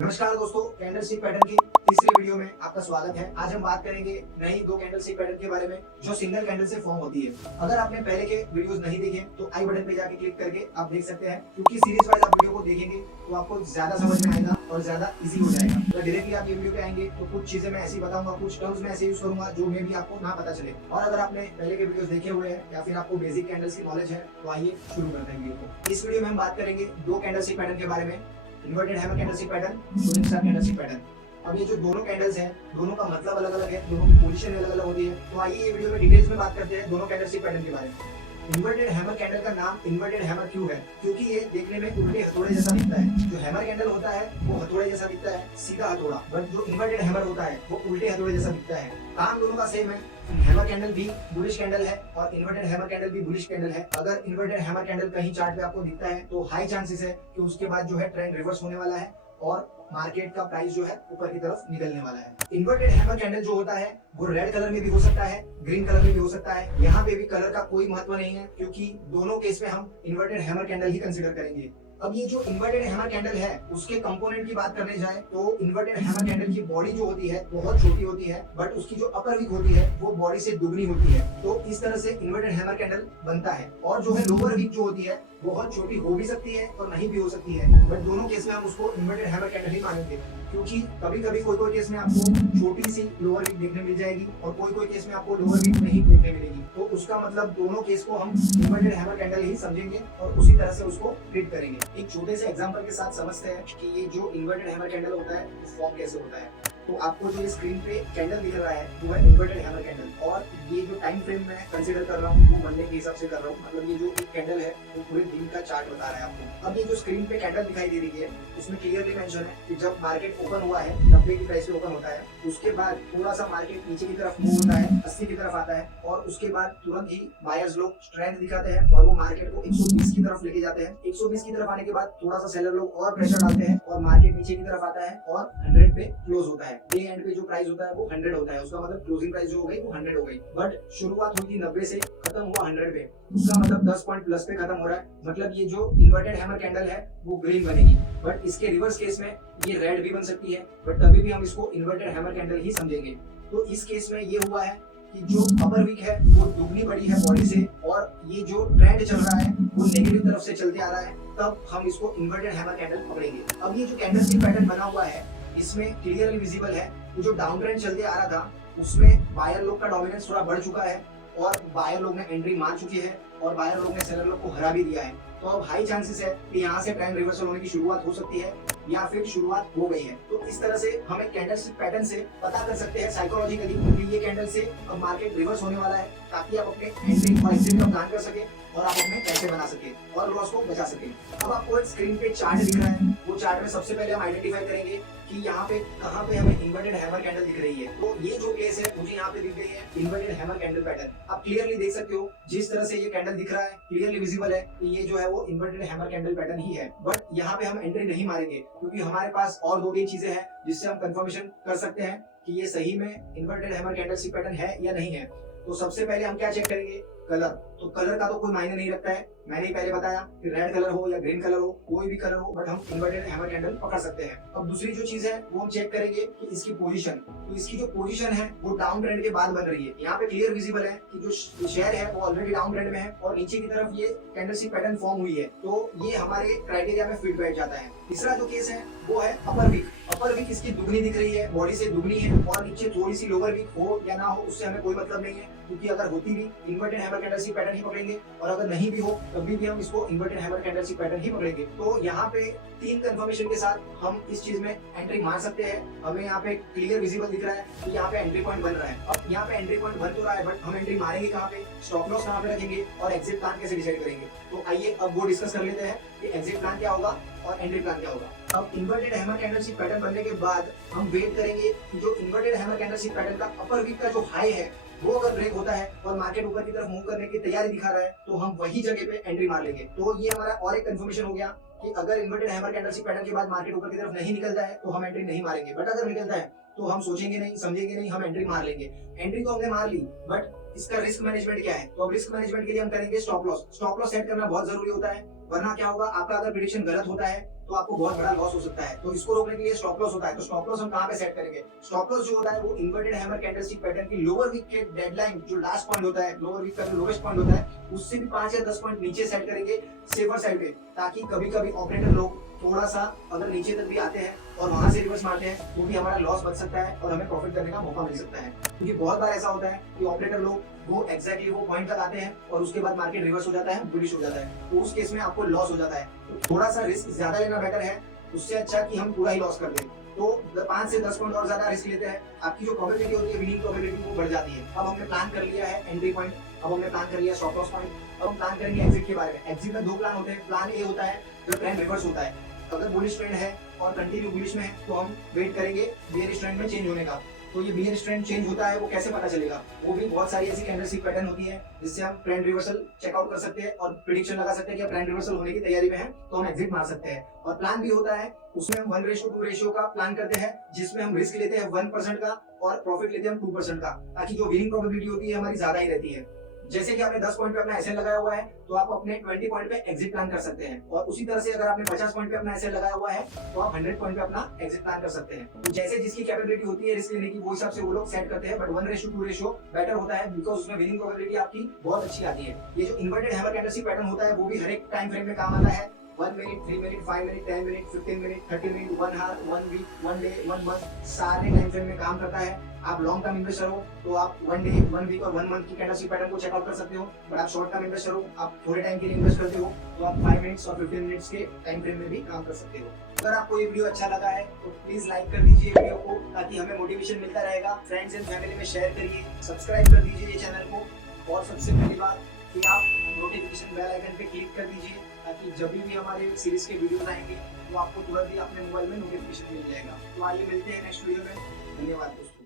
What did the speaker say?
नमस्कार दोस्तों, candle stick pattern की तीसरी वीडियो में आपका स्वागत है। आज हम बात करेंगे नई दो कैंडल स्टिक पैटर्न के बारे में जो सिंगल कैंडल से फॉर्म होती है। अगर आपने पहले के वीडियोस नहीं देखे तो आई बटन पे जाके क्लिक करके आप देख सकते हैं, क्योंकि सीरीज वाइज आप वीडियो को देखेंगे तो आपको ज्यादा समझ में आएगा और ज्यादा इजी हो जाएगा। अगर डायरेक्टली आप ये वीडियो पे आएंगे तो कुछ चीजें मैं ऐसी बताऊंगा, कुछ टर्म्स मैं ऐसे यूज करूंगा जो में भी आपको ना पता चले। और अगर आपने पहले के वीडियोस देखे हुए हैं या फिर आपको बेसिक कैंडल्स की नॉलेज है तो आइए शुरू करते हैं वीडियो को। इस वीडियो में हम बात करेंगे दो कैंडल स्टिक पैटर्न के बारे में, inverted hammer candlestick pattern, shooting star candlestick pattern. अब ये जो दोनों कैंडल्स हैं, दोनों का मतलब अलग अलग है, दोनों की पोजीशन अलग अलग होती है। तो आइए ये वीडियो में डिटेल्स में बात करते हैं दोनों कैंडलस्टिक पैटर्न के बारे में। इन्वर्टेड हैमर कैंडल का नाम इन्वर्टेड हैमर क्यों है? क्योंकि ये देखने में उल्टे हथौड़े जैसा दिखता है। जो हैमर कैंडल होता है वो हथौड़े जैसा दिखता है, सीधा हथौड़ा, बट जो इन्वर्टेड हैमर होता है वो उल्टे हथौड़े जैसा दिखता है। काम दोनों का सेम है। हैमर कैंडल भी बुलिश कैंडल है और इन्वर्टेड हैमर कैंडल भी बुलिश कैंडल है। अगर इन्वर्टेड हैमर कैंडल कहीं चार्ट पे आपको दिखता है तो हाई चांसेस है कि उसके बाद जो है ट्रेंड रिवर्स होने वाला है और मार्केट का प्राइस जो है ऊपर की तरफ निकलने वाला है। इन्वर्टेड हैमर कैंडल जो होता है वो रेड कलर में भी हो सकता है, ग्रीन कलर में भी हो सकता है। यहाँ पे भी कलर का कोई महत्व नहीं है, क्योंकि दोनों केस में हम इन्वर्टेड हैमर कैंडल ही कंसीडर करेंगे। अब ये जो इन्वर्टेड हैमर कैंडल है उसके कंपोनेंट की बात करने जाए तो इन्वर्टेड हैमर कैंडल की बॉडी जो होती है बहुत छोटी होती है, बट उसकी जो अपर वीक होती है वो बॉडी से दुगनी होती है। तो इस तरह से इन्वर्टेड हैमर कैंडल बनता है। और जो है लोअर वीक जो होती है बहुत छोटी हो भी सकती है और नहीं भी हो सकती है, बट दोनों केस में हम उसको इन्वर्टेड हैमर कैंडल ही मानेंगे, क्योंकि कभी कभी कोई केस में आपको छोटी सी लोअर वीक देखने मिल जाएगी और कोई केस में आपको लोअर वीक नहीं देखने मिलेगी। तो उसका मतलब दोनों केस को हम इन्वर्टेड हैमर कैंडल ही समझेंगे और उसी तरह से उसको ट्रीट करेंगे। एक छोटे से एग्जांपल के साथ समझते हैं कि ये जो इन्वर्टेड हैमर कैंडल होता है वो फॉर्म कैसे होता है। तो आपको जो ये स्क्रीन पे कैंडल दिख रहा है वो है इन्वर्टेड हैमर कैंडल, और ये जो टाइम फ्रेम मैं कंसीडर कर रहा हूँ वो मंडे के हिसाब से कर रहा हूँ। मतलब ये जो एक कैंडल है वो पूरे दिन का चार्ट बता रहा है आपको। अब ये जो स्क्रीन पे कैंडल दिखाई दे रही है उसमें क्लियरली मेंशन है कि जब मार्केट ओपन हुआ है 90 की प्राइस पे ओपन होता है, उसके बाद थोड़ा सा मार्केट नीचे की तरफ मूव होता है, 80 की तरफ आता है, और उसके बाद तुरंत ही बायर्स लोग स्ट्रेंथ दिखाते हैं और वो मार्केट को 120 की तरफ लेके जाते हैं। 120 की तरफ आने के बाद थोड़ा सा सेलर लोग और प्रेशर डालते हैं और मार्केट नीचे की तरफ आता है और 100 पे क्लोज होता है। डे एंड पे जो प्राइस होता है वो 100 होता है, उसका मतलब क्लोजिंग प्राइस जो हो गई वो 100 हो गई। बट शुरुआत हुई थी 90 से, खत्म हुआ 100 पे, उसका मतलब 10 पॉइंट प्लस पे खत्म हो रहा है। मतलब ये जो इन्वर्टेड हैमर कैंडल है वो ग्रीन बनेगी, बट इसके रिवर्स केस में ये रेड भी बन सकती है, बट तभी भी हम इसको इन्वर्टेड हैमर कैंडल ही समझेंगे। तो इस केस में ये हुआ है कि जो अपर वीक है वो दुगनी बड़ी है बॉडी से, और ये जो ट्रेंड चल रहा है वो नेगेटिव तरफ से चलते आ रहा है, तब हम इसको इन्वर्टेड हैमर कैंडल पकड़ेंगे। अब ये जो कैंडल स्टिक पैटर्न बना हुआ है इसमें क्लियरली विजिबल है कि जो डाउन ट्रेंड चलते आ रहा था उसमें बायर लोग का डोमिनेंस थोड़ा बढ़ चुका है और बायर लोग ने एंट्री मार चुकी है और बायर लोग ने सेलर लोग को हरा भी दिया है। तो अब हाई चांसेस है कि यहाँ से ट्रेंड रिवर्सल होने की शुरुआत हो सकती है या फिर शुरुआत हो गई है। तो इस तरह से हम एक कैंडल स्टिक पैटर्न से पता कर सकते हैं साइकोलॉजिकली कि ये कैंडल से अब मार्केट रिवर्स होने वाला है, ताकि आप अपने एंट्री और एग्जिट का प्लान कर सके और आप अपने पैसे बना सके और लॉस को बचा सके। अब आपको एक स्क्रीन पे चार्ट दिख रहा है, वो चार्ट में सबसे पहले हम आइडेंटिफाई करेंगे कि यहाँ पे कहाँ पे हमें इन्वर्टेड हैमर कैंडल दिख रही है। तो ये जो केस है मुझे यहाँ पे दिख गई है इन्वर्टेड हैमर कैंडल पैटर्न। आप क्लियरली देख सकते हो जिस तरह से ये कैंडल दिख रहा है, क्लियरली विजिबल है कि ये जो है वो इन्वर्टेड हैमर कैंडल पैटर्न ही है। बट यहाँ पे हम एंट्री नहीं मारेंगे, क्योंकि हमारे पास और दो तीन चीजें हैं जिससे हम कंफर्मेशन कर सकते हैं कि ये सही में inverted hammer candlestick pattern है या नहीं है। तो सबसे पहले हम क्या चेक करेंगे? कलर। तो कलर का तो कोई मायने नहीं रखता है, मैंने ही पहले बताया कि रेड कलर हो या ग्रीन कलर हो, कोई भी कलर हो, बट हम इन्वर्टेड हैमर कैंडल पकड़ सकते हैं। अब दूसरी जो चीज है वो हम चेक करेंगे कि इसकी पोजीशन। तो इसकी जो पोजीशन है वो डाउन ट्रेंड के बाद बन रही है। यहाँ पे क्लियर विजिबल है कि जो शेयर है वो ऑलरेडी डाउन ट्रेंड में है और नीचे की तरफ ये कैंडल स्टिक पैटर्न फॉर्म हुई है, तो ये हमारे क्राइटेरिया में फिट बैठ जाता है। तीसरा जो केस है वो है अपर वीक। अपर वीक इसकी दुगनी दिख रही है, बॉडी से दुगनी है, और नीचे थोड़ी सी लोअर वीक हो या ना हो उससे हमें कोई मतलब नहीं है, क्योंकि अगर होती भी inverted hammer candlestick pattern ही पकड़ेंगे, और अगर नहीं भी हो तभी भी हम इसको inverted hammer candlestick pattern ही पकड़ेंगे। तो यहाँ पे तीन कंफर्मेशन के साथ हम इस चीज में एंट्री मार सकते हैं। हमें यहाँ पे क्लियर विजिबल दिख रहा है कि यहाँ पे एंट्री पॉइंट बन रहा है। अब यहाँ पे एंट्री पॉइंट बन तो रहा है, बट हम एंट्री मारेंगे कहाँ पे, स्टॉप लॉस कहाँ पे रखेंगे और एग्जिट प्लान कैसे डिसाइड करेंगे। तो आइए अब वो डिस्कस कर लेते हैं कि एग्जिट प्लान क्या होगा और एंट्री प्लान क्या होगा। अब inverted hammer candlestick pattern बनने के बाद हम वेट करेंगे कि जो inverted hammer candlestick pattern का अपर वीक का जो हाई है वो अगर ब्रेक होता है और मार्केट ऊपर की तरफ मूव करने की तैयारी दिखा रहा है तो हम वही जगह पे एंट्री मार लेंगे। तो ये हमारा और एक कंफर्मेशन हो गया कि अगर inverted hammer candlestick pattern के बाद मार्केट ऊपर की तरफ नहीं निकलता है तो हम एंट्री नहीं मारेंगे, बट अगर निकलता है तो हम सोचेंगे नहीं, समझेंगे नहीं, हम एंट्री मार लेंगे। एंट्री तो हमने मार ली, बट इसका रिस्क मैनेजमेंट क्या है? तो अब रिस्क मैनेजमेंट के लिए हम करेंगे stop loss. Stop loss set करना बहुत जरूरी होता है, वरना क्या होगा, आपका अगर प्रेडिक्शन गलत होता है तो आपको बहुत बड़ा लॉस हो सकता है। तो इसको रोकने के लिए स्टॉप लॉस होता है। तो स्टॉप लॉस हम कहाँ पे सेट करेंगे? स्टॉप लॉस जो होता है वो इन्वर्टेड हैमर कैंडलस्टिक पैटर्न की लोअर वीक के डेडलाइन जो लास्ट पॉइंट होता है, लोअर वीक का जो लोवेस्ट पॉइंट होता है, उससे भी 5 या 10 पॉइंट नीचे सेट करेंगे सेफर साइड पे, ताकि कभी कभी ऑपरेटर लोग थोड़ा सा अगर नीचे तक भी आते हैं और वहां से रिवर्स मारते हैं तो भी हमारा लॉस बच सकता है और हमें प्रॉफिट करने का मौका मिल सकता है। क्योंकि बहुत बार ऐसा होता है कि ऑपरेटर लोग वो एग्जैक्टली वो पॉइंट तक आते हैं और उसके बाद मार्केट रिवर्स हो जाता है, बुलिश हो जाता है, तो उस केस में आपको लॉस हो जाता है। तो थोड़ा सा रिस्क ज्यादा लेना बेटर है, उससे अच्छा कि हम पूरा ही लॉस कर दें। तो 5 से 10 पॉइंट और ज्यादा रिस्क लेते हैं, आपकी जो प्रोबेबिलिटी होती है विनिंग प्रोबेबिलिटी वो बढ़ जाती है। अब हमने प्लान कर लिया है एंट्री पॉइंट, अब हमने प्लान कर लिया स्टॉप लॉस पॉइंट, अब हम प्लान करेंगे एग्जिट के बारे में। एग्जिट में 2 प्लान होते हैं। प्लान ए होता है जब ट्रेंड रिवर्स होता है, अगर बुलिश ट्रेंड है और कंटिन्यू बुलिश में है तो हम वेट करेंगे बेयरिश ट्रेंड में चेंज होने का। तो ये बियरिश ट्रेंड चेंज होता है वो कैसे पता चलेगा? वो भी बहुत सारी ऐसी कैंडलस्टिक पैटर्न होती है जिससे हम ट्रेंड रिवर्सल चेकआउट कर सकते हैं और प्रिडिक्शन लगा सकते हैं कि ट्रेंड रिवर्सल होने की तैयारी में है तो हम एग्जिट मार सकते हैं। और प्लान भी होता है, उसमें हम 1:2 रेशियो का प्लान करते हैं, जिसमें हम रिस्क लेते हैं 1% का और प्रॉफिट लेते हैं हम 2% का, ताकि जो विनिंग प्रोबेबिलिटी होती है हमारी ज्यादा ही रहती है। जैसे कि आपने 10 पॉइंट पे अपना एसएल लगाया हुआ है तो आप अपने 20 पॉइंट पे एग्जिट प्लान कर सकते हैं, और उसी तरह से अगर आपने 50 पॉइंट पे अपना एसएल लगाया हुआ है तो आप 100 पॉइंट पे अपना एग्जिट प्लान कर सकते हैं। तो जैसे जिसकी कैपेबिलिटी होती है रिस्क लेने की वो हिसाब से वो लोग सेट करते हैं, बट 1:2 रेशियो बेटर होता है बिकॉज उसमें विनिंग प्रोबेबिलिटी आपकी बहुत अच्छी आती है। ये जो इन्वर्टेड हैमर कैंडलस्टिक पैटर्न होता है वो भी हर एक टाइम फ्रेम में काम आता है। 1 minute, 3 minute, 5 minute, 10 minute, 15 minute, 30 minute, 1 hour, 1 week, 1 day, 1 month, सारे टाइम फ्रेम में काम करता है। आप लॉन्ग टर्म इन्वेस्टर हो तो आप 1 डे, 1 वीक और 1 मंथ की कैंडलस्टिक पैटर्न को चेकआउट कर सकते हो, बट आप शॉर्ट टर्म इन्वेस्टर हो, आप थोड़े टाइम के लिए इन्वेस्ट करते हो तो आप 5 मिनट्स और 15 मिनट्स के टाइम फ्रेम में भी काम कर सकते हो। अगर आपको ये वीडियो अच्छा लगा है तो प्लीज लाइक कर दीजिए वीडियो को, ताकि हमें मोटिवेशन मिलता रहेगा। फ्रेंड्स एंड फैमिली में शेयर करिए, सब्सक्राइब कर दीजिए ये चैनल को, और सबसे पहली बात कि आप नोटिफिकेशन बेल आइकन पे क्लिक कर दीजिए, ताकि जब भी हमारे सीरीज के वीडियोस आएंगे तो आपको तुरंत ही अपने मोबाइल में नोटिफिकेशन मिल जाएगा। तो आइए मिलते हैं नेक्स्ट वीडियो में। धन्यवाद दोस्तों।